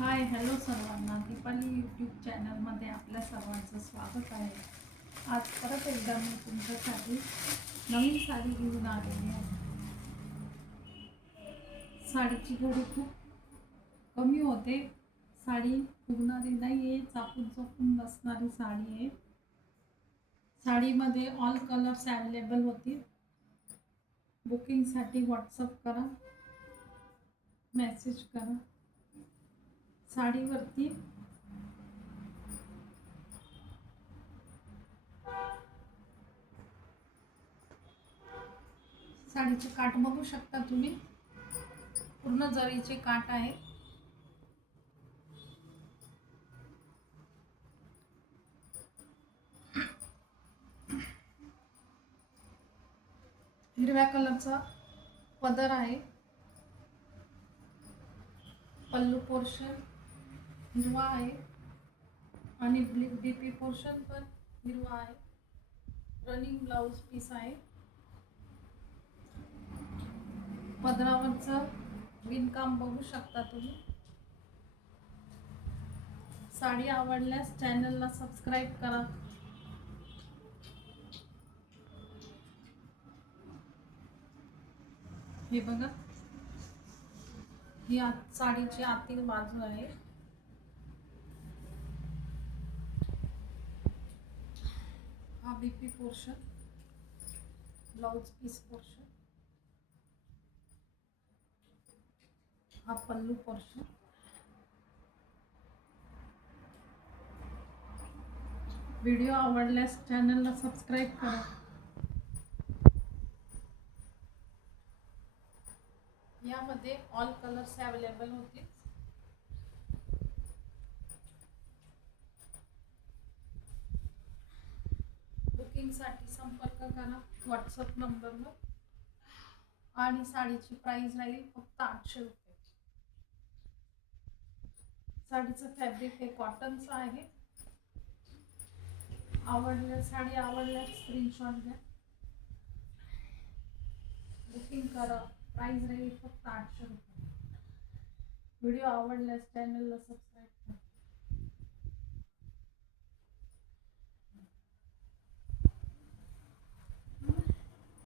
Hi hello सर्वांना, Deepali YouTube चॅनलमध्ये आपल्या सर्वांचं स्वागत आहे. आज परत एकदा मी तुमच्यासाठी नवीन साडी घेऊन आलेली आहे. साडीची घडी खूप कमी होते, साडी फुगणारी नाही आहे, चापून चोपून बसणारी साडी आहे. साडीमध्ये ऑल कलर्स अवेलेबल होतील. बुकिंगसाठी व्हॉट्सअप करा, मेसेज करा. साडीवरती साडीचे काठ बघू शकता तुम्ही, पूर्ण जरीचे काठ आहे. हिरव्या कलरचा पदर आहे. पल्लू पोर्शन हिरवा आहे आणि डीपी पोर्शन पण हिरवा आहे. रनिंग ब्लाउज पीस आहे. पदरावरचं विणकाम बघू शकता तुम्ही. साडी आवडल्यास चॅनलला सबस्क्राईब करा. हे बघा, ही साडीची आतील बाजू आहे. हा BP portion, blouse piece portion, हा पल्लू पोर्शन. व्हिडिओ आवडल्यास चॅनलला सबस्क्राईब करा. यामध्ये ऑल कलर्स अवेलेबल होतील. बुकिंगसाठी संपर्क करा व्हॉट्सअप नंबरवर. आणि साडीची प्राइस राहील फक्त 800 रुपये. साडीचं फॅब्रिक हे कॉटनचं आहे. साडी आवडल्यास स्क्रीनशॉट घ्या, बुकिंग करा. प्राइस राहील फक्त 800 रुपये. व्हिडिओ आवडल्यास चॅनलला सबस्क्राईब